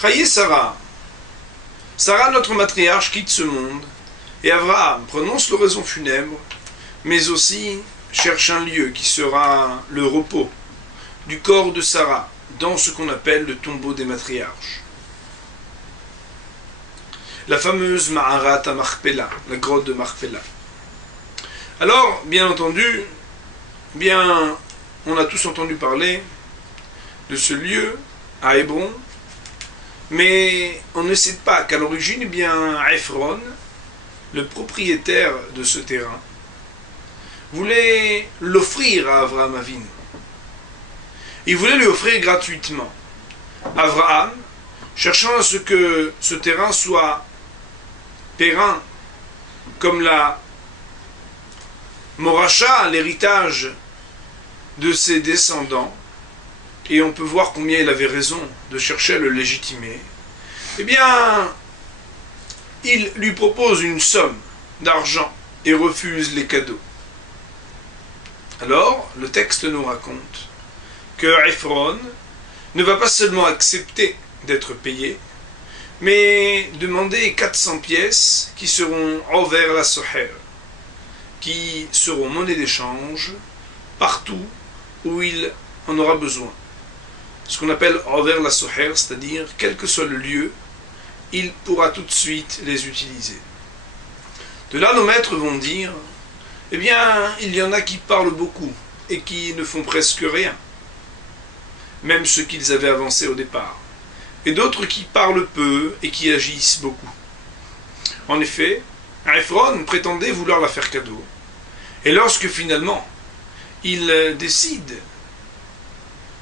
Chaye Sarah. Sarah, notre matriarche, quitte ce monde, et Abraham prononce l'oraison funèbre, mais aussi cherche un lieu qui sera le repos du corps de Sarah, dans ce qu'on appelle le tombeau des matriarches. La fameuse Ma'arat à Marpella, la grotte de Marpella. Alors, bien entendu, on a tous entendu parler de ce lieu à Hébron, mais on ne sait pas qu'à l'origine, Ephron, le propriétaire de ce terrain, voulait l'offrir à Avraham Avinu. Il voulait lui offrir gratuitement. Avraham, cherchant à ce que ce terrain soit périn, comme la Moracha, l'héritage de ses descendants, et on peut voir combien il avait raison de chercher à le légitimer, eh bien, il lui propose une somme d'argent et refuse les cadeaux. Alors, le texte nous raconte que Ephron ne va pas seulement accepter d'être payé, mais demander 400 pièces qui seront envers la soher, qui seront monnaie d'échange partout où il en aura besoin. Ce qu'on appelle envers la soher, c'est-à-dire quel que soit le lieu, il pourra tout de suite les utiliser. De là, nos maîtres vont dire, eh bien, il y en a qui parlent beaucoup et qui ne font presque rien, même ce qu'ils avaient avancé au départ, et d'autres qui parlent peu et qui agissent beaucoup. En effet, Ephron prétendait vouloir la faire cadeau, et lorsque finalement il décide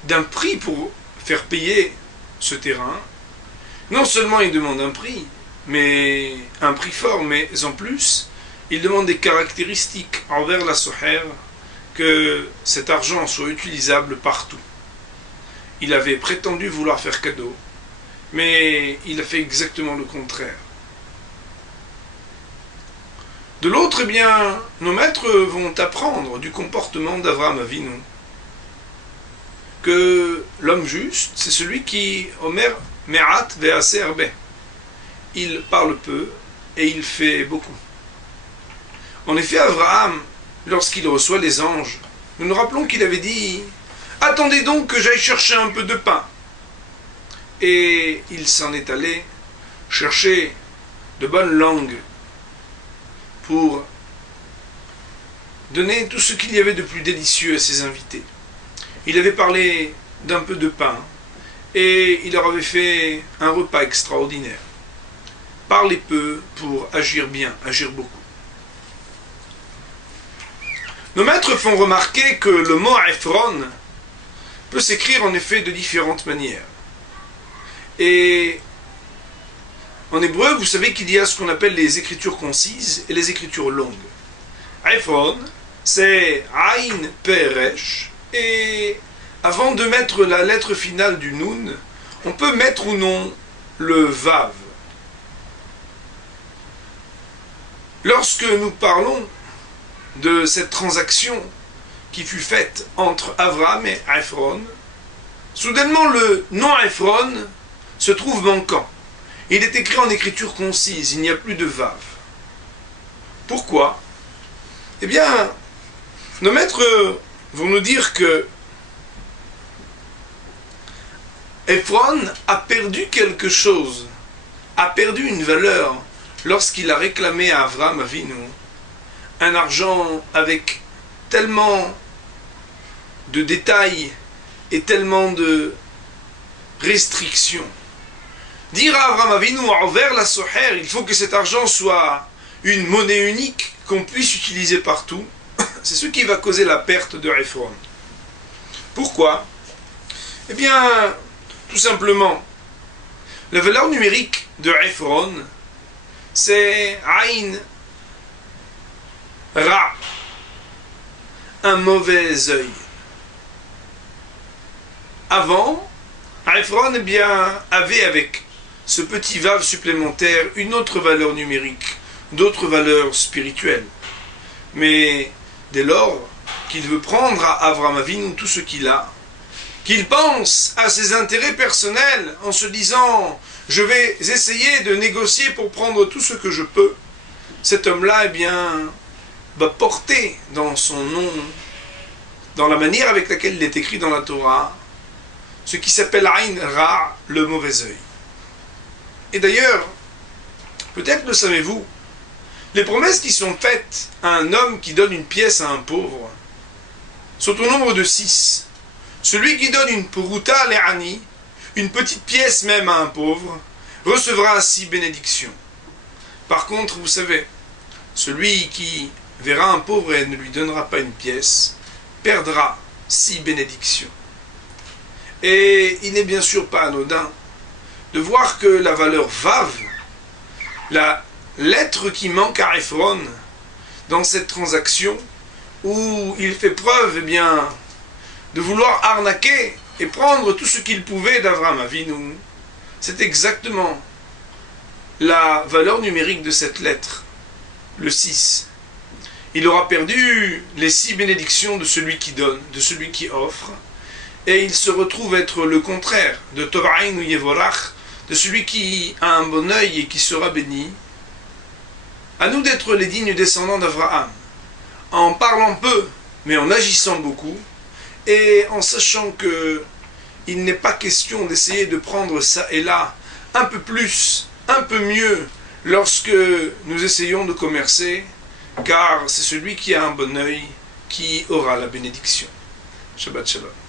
d'un prix pour faire payer ce terrain, non seulement il demande un prix, mais un prix fort, mais en plus, il demande des caractéristiques envers la soher, que cet argent soit utilisable partout. Il avait prétendu vouloir faire cadeau, mais il a fait exactement le contraire. De l'autre, eh bien, nos maîtres vont apprendre du comportement d'Avraham Avinu que l'homme juste, c'est celui qui, Omer Me'at ve'aseh harbe, il parle peu et il fait beaucoup. En effet, Avraham, lorsqu'il reçoit les anges, nous nous rappelons qu'il avait dit « Attendez donc que j'aille chercher un peu de pain ». Et il s'en est allé chercher de bonnes langues pour donner tout ce qu'il y avait de plus délicieux à ses invités. Il avait parlé d'un peu de pain et il leur avait fait un repas extraordinaire. Parler peu pour agir bien, agir beaucoup. Nos maîtres font remarquer que le mot Ephron peut s'écrire en effet de différentes manières. Et en hébreu, vous savez qu'il y a ce qu'on appelle les écritures concises et les écritures longues. Ephron, c'est Aïn Peresh, et avant de mettre la lettre finale du Nun, on peut mettre ou non le Vav. Lorsque nous parlons de cette transaction qui fut faite entre Avraham et Ephron, soudainement le nom Ephron se trouve manquant. Il est écrit en écriture concise, il n'y a plus de Vav. Pourquoi? Eh bien, nos maîtres vont nous dire que Ephron a perdu quelque chose, a perdu une valeur lorsqu'il a réclamé à Avraham Avinu un argent avec tellement de détails et tellement de restrictions. Dire à Avraham Avinu envers la soher, il faut que cet argent soit une monnaie unique qu'on puisse utiliser partout, c'est ce qui va causer la perte de Ephron. Pourquoi? Eh bien, tout simplement, la valeur numérique de Ephron, c'est Aïn Ra, un mauvais œil. Avant, Ephron eh bien, avait avec ce petit vav supplémentaire une autre valeur numérique, d'autres valeurs spirituelles. Mais dès lors qu'il veut prendre à Avraham Avinu tout ce qu'il a, qu'il pense à ses intérêts personnels en se disant « je vais essayer de négocier pour prendre tout ce que je peux », cet homme-là, eh bien, va porter dans son nom, dans la manière avec laquelle il est écrit dans la Torah, ce qui s'appelle Ain Ra, le mauvais œil. Et d'ailleurs, peut-être le savez-vous, les promesses qui sont faites à un homme qui donne une pièce à un pauvre sont au nombre de 6. Celui qui donne une peruta le'ani, une petite pièce même à un pauvre, recevra 6 bénédictions. Par contre, vous savez, celui qui verra un pauvre et ne lui donnera pas une pièce, perdra 6 bénédictions. Et il n'est bien sûr pas anodin de voir que la valeur Vav, la lettre qui manque à Ephron dans cette transaction, où il fait preuve, eh bien, de vouloir arnaquer et prendre tout ce qu'il pouvait d'Avraham Avinu, c'est exactement la valeur numérique de cette lettre, le 6. Il aura perdu les 6 bénédictions de celui qui donne, de celui qui offre, et il se retrouve être le contraire de Tovain ou Yevorach, de celui qui a un bon œil et qui sera béni. À nous d'être les dignes descendants d'Abraham, en parlant peu, mais en agissant beaucoup, et en sachant que il n'est pas question d'essayer de prendre ça et là un peu plus, un peu mieux, lorsque nous essayons de commercer, car c'est celui qui a un bon œil qui aura la bénédiction. Shabbat Shalom.